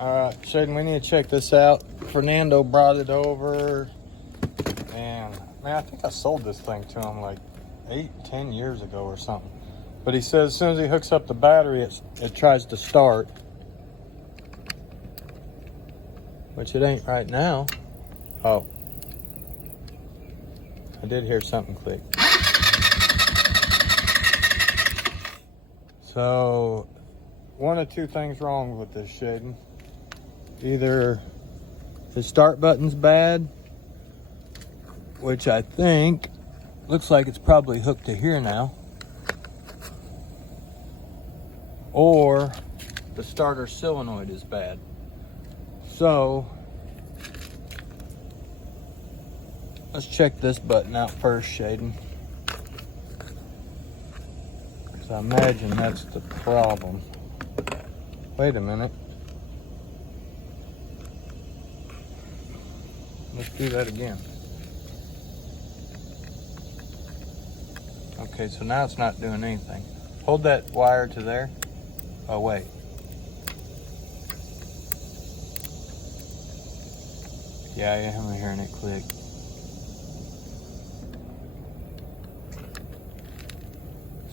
Alright, Shaden, we need to check this out. Fernando brought it over, and man, I think I sold this thing to him like 8-10 years ago or something. But he says as soon as he hooks up the battery, it tries to start. Which it ain't right now. Oh. I did hear something click. So, one of two things wrong with this, Shaden. Either the start button's bad, which I think looks like it's probably hooked to here now, or the starter solenoid is bad. So let's check this button out first, Shaden, because I imagine that's the problem. Wait a minute. Let's do that again. Okay, so now it's not doing anything. Hold that wire to there. Oh, wait. Yeah, I am hearing it click.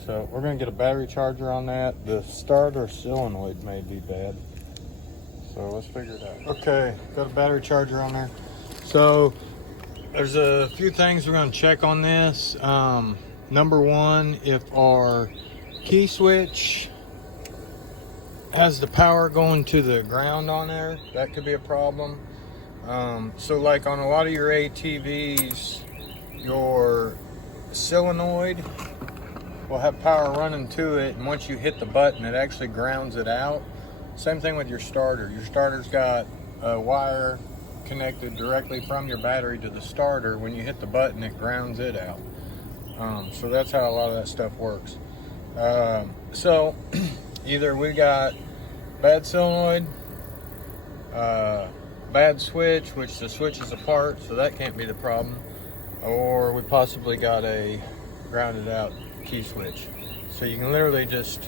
So we're gonna get a battery charger on that. The starter solenoid may be bad. So let's figure it out. Okay, got a battery charger on there. So there's a few things we're going to check on this. Number one, if our key switch has the power going to the ground on there, that could be a problem. So like on a lot of your ATVs, your solenoid will have power running to it, and once you hit the button, it actually grounds it out. Same thing with your starter. Your starter's got a wire connected directly from your battery to the starter. When you hit the button, it grounds it out. So that's how a lot of that stuff works. So either we got bad solenoid, bad switch, which the switch is apart, so that can't be the problem, or we possibly got a grounded out key switch. So you can literally just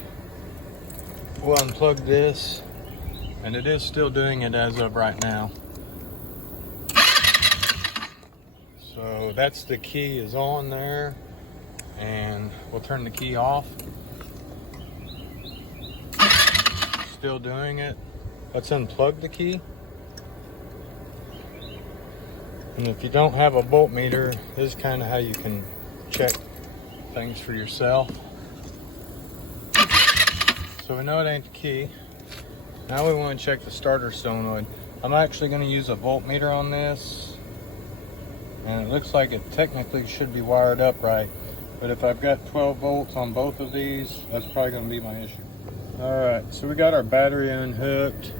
unplug this, and it is still doing it as of right now. So that's the key is on there, and we'll turn the key off. Still doing it. Let's unplug the key. And if you don't have a voltmeter, this is kind of how you can check things for yourself. So we know it ain't the key. Now we want to check the starter solenoid. I'm actually going to use a voltmeter on this. And it looks like it technically should be wired up right. But if I've got 12 volts on both of these, that's probably going to be my issue. Alright, so we got our battery unhooked.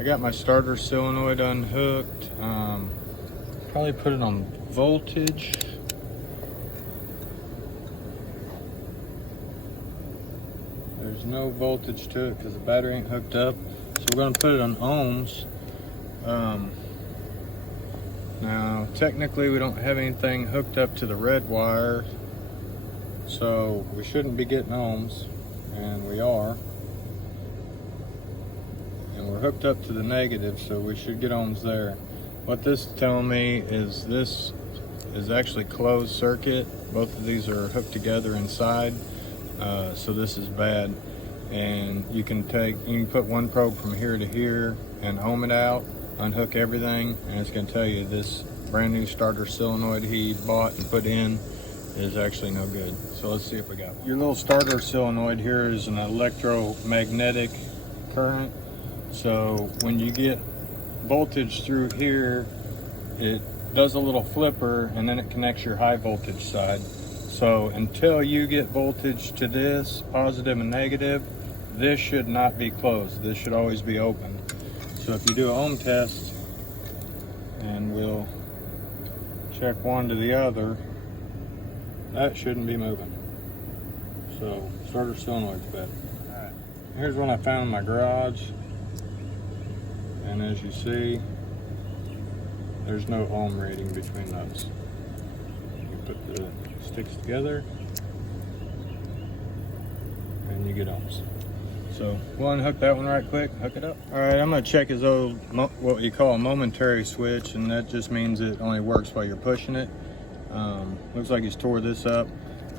I got my starter solenoid unhooked. Probably put it on voltage. There's no voltage to it because the battery ain't hooked up. So we're going to put it on ohms. Now, technically we don't have anything hooked up to the red wire, so we shouldn't be getting ohms, and we are. And we're hooked up to the negative, so we should get ohms there. What this is telling me is this is actually closed circuit. Both of these are hooked together inside, so this is bad. And you can put one probe from here to here and ohm it out, unhook everything, and it's going to tell you this brand new starter solenoid he bought and put in is actually no good. So let's see if we got it. Your little starter solenoid here is an electromagnetic current. So when you get voltage through here, it does a little flipper and then it connects your high voltage side. So until you get voltage to this, positive and negative, this should not be closed. This should always be open. So if you do an ohm test, and we'll check one to the other, that shouldn't be moving. So starter solenoid's bad. Alright, here's one I found in my garage. And as you see, there's no ohm rating between those. You put the sticks together and you get ohms. So we'll unhook that one right quick, hook it up. All right, I'm gonna check his old, what you call a momentary switch, and that just means it only works while you're pushing it. Looks like he's tore this up,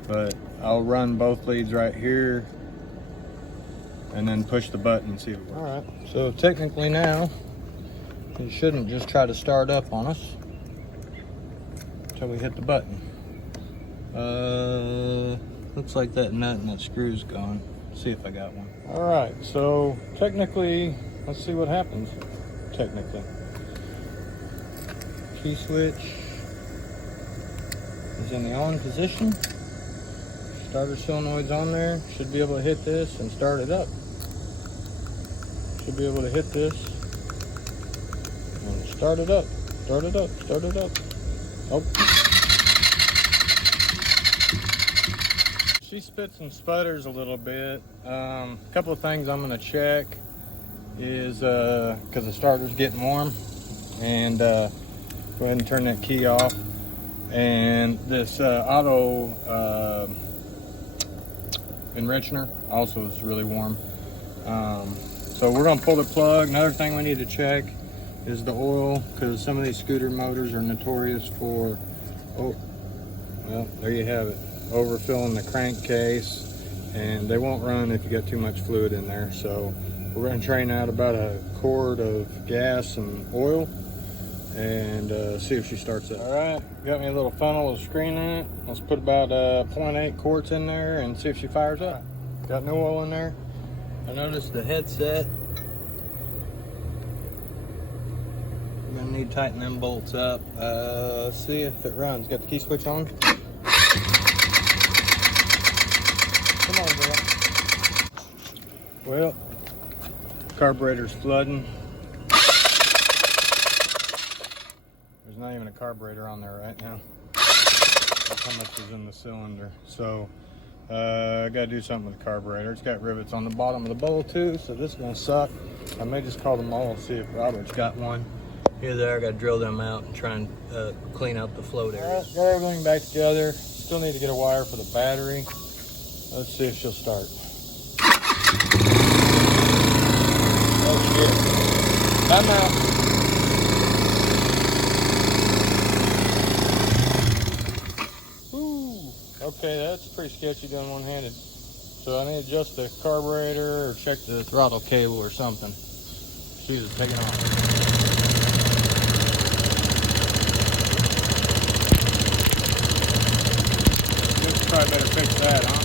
but I'll run both leads right here and then push the button and see if it works. All right, so technically now, you shouldn't just try to start up on us until we hit the button. Looks like that nut and that screw's gone. See if I got one. All right, so technically, let's see what happens. Technically, key switch is in the on position. Starter solenoid's on there. Should be able to hit this and start it up. Should be able to hit this and start it up. Start it up. Start it up. Oh. She spits and sputters a little bit. A couple of things I'm going to check is because the starter's getting warm, and go ahead and turn that key off. And this auto enrichener also is really warm. So we're going to pull the plug. Another thing we need to check is the oil, because some of these scooter motors are notorious for, oh, well, there you have it, overfilling the crankcase, and they won't run if you got too much fluid in there. So we're going to drain out about a quart of gas and oil and see if she starts up. All right, got me a little funnel with a screen in it. Let's put about 0.8 quarts in there and see if she fires up. Got no oil in there. I noticed the headset. We're gonna need to tighten them bolts up. See if it runs. Got the key switch on. Come on, girl. Well, carburetor's flooding. There's not even a carburetor on there right now. That's how much is in the cylinder. So I gotta do something with the carburetor. It's got rivets on the bottom of the bowl too, so this is gonna suck. I may just call them all and see if Robert's got one. Here, there, I gotta drill them out and try and clean out the float area. All right, got everything back together. Still need to get a wire for the battery. Let's see if she'll start. Oh shit. Time out. Okay, that's pretty sketchy doing one-handed. So I need to adjust the carburetor or check the throttle cable or something. She was taking off. Probably better fix that, huh?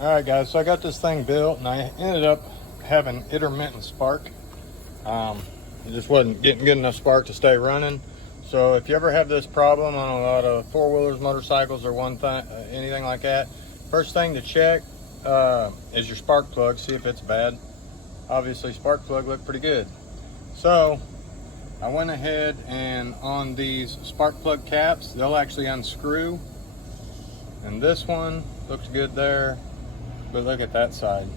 All right, guys, so I got this thing built, and I ended up having intermittent spark. It just wasn't getting good enough spark to stay running. So if you ever have this problem on a lot of four-wheelers, motorcycles, or anything like that, first thing to check is your spark plug, see if it's bad. Obviously, spark plug looked pretty good. So I went ahead and on these spark plug caps, they'll actually unscrew. And this one looks good there, but look at that side.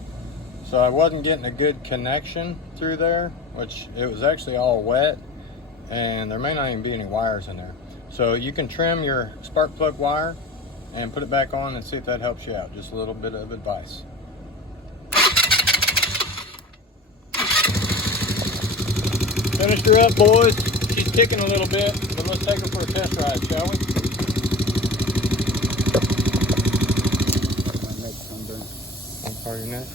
So I wasn't getting a good connection through there, which it was actually all wet, and there may not even be any wires in there. So you can trim your spark plug wire and put it back on and see if that helps you out. Just a little bit of advice. Finished her up, boys. She's kicking a little bit, but let's take her for a test ride, shall we? Part of your neck.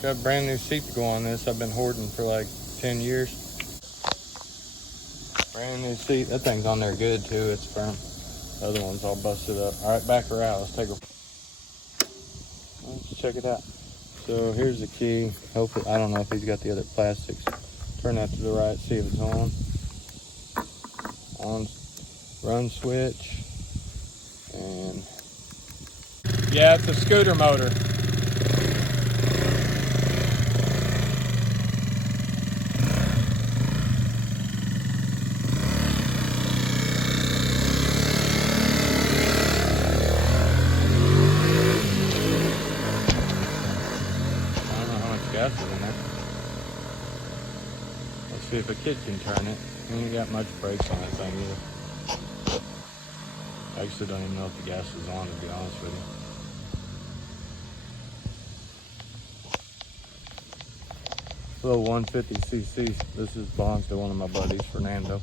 Got a brand new seat to go on this. I've been hoarding for like 10 years. Brand new seat. That thing's on there good too. It's firm. The other one's all busted up. All right, back her out. Let's take her. Let's check it out. So here's the key. Hopefully, I don't know if he's got the other plastics. Turn that to the right. See if it's on. On. Run switch. And yeah, it's a scooter motor. Gas is in there. Let's see if a kid can turn it. We ain't got much brakes on that thing either. I actually don't even know if the gas is on, to be honest with Little 150cc. This belongs to one of my buddies, Fernando.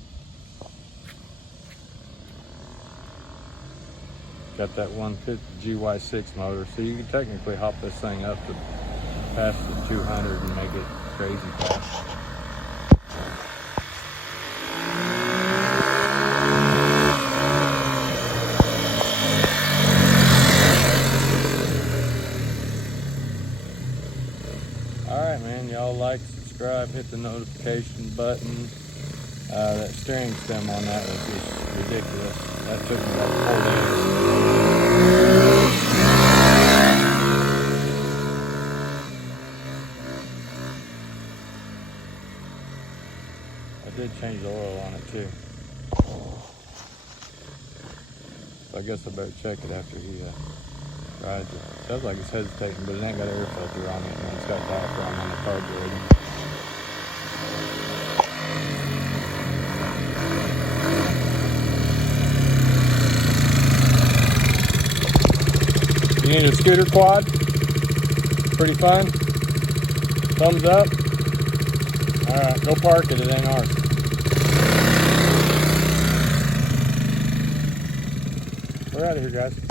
Got that 150 GY6 motor, so you can technically hop this thing up to past the 200 and make it crazy fast. Alright man, y'all like, subscribe, hit the notification button. That steering stem on that was just ridiculous. That took me about 4 days. I did change the oil on it too. So I guess I better check it after he rides it. Sounds like it's hesitating, but it ain't got air filter on it, and it's got diaphragm on the carburetor. You need a scooter quad? Pretty fun? Thumbs up? Alright, go park it, it ain't ours. We're out of here, guys.